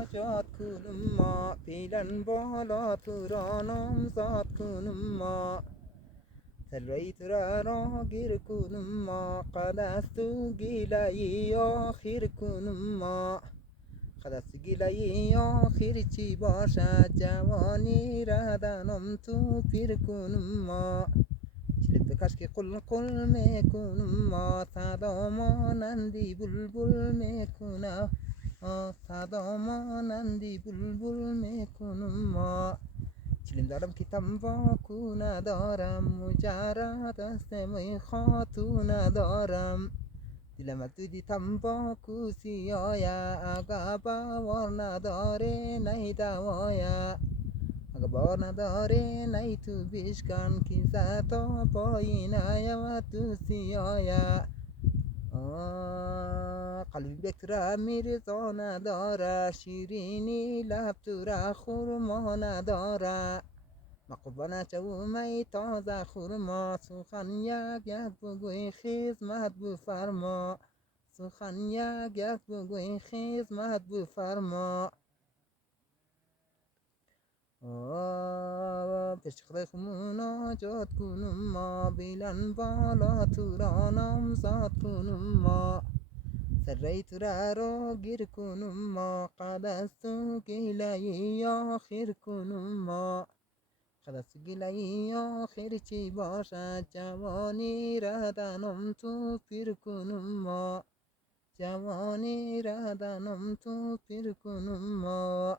مناجات کنم ما پیلن بالا تو را نامزاد کنم ما تلوی تو را گیر کنم ما قد از تو گیلایی آخر کنم ما قد از تو گیلایی آخر چی باشد جوانی ردنم تو پیر کنم ما چلت بکش که قل میکنم ما صدا مانندی بلبل میکنم صدا مانندی بلبل میکنم ما چلین دارم که تنباکو ندارم مجرد است میخواتو ندارم دلم از دودی تنباکو سیایا اگه باور نداره نی دوایا اگه باور نداره نی تو بشکن که تا پایین و تو سیایا قلبی بک تو را میرزا نداره شیرینی لب تو را خورما نداره مقبانه چو می تازه خورما سخن یک بگوی خدمت بفرما سخن یک بگوی خدمت بفرما پیش خدای خود مناجات کنم ما بیلن بالا تو را نامزاد کنم ما سری تو را گیر کنم ما قد از تو گیلایی آخر کنم ما قد از تو گیلایی آخر چی باشد جوانی ردنم تو پیر کنم ما جوانی ردنم تو پیر کنم ما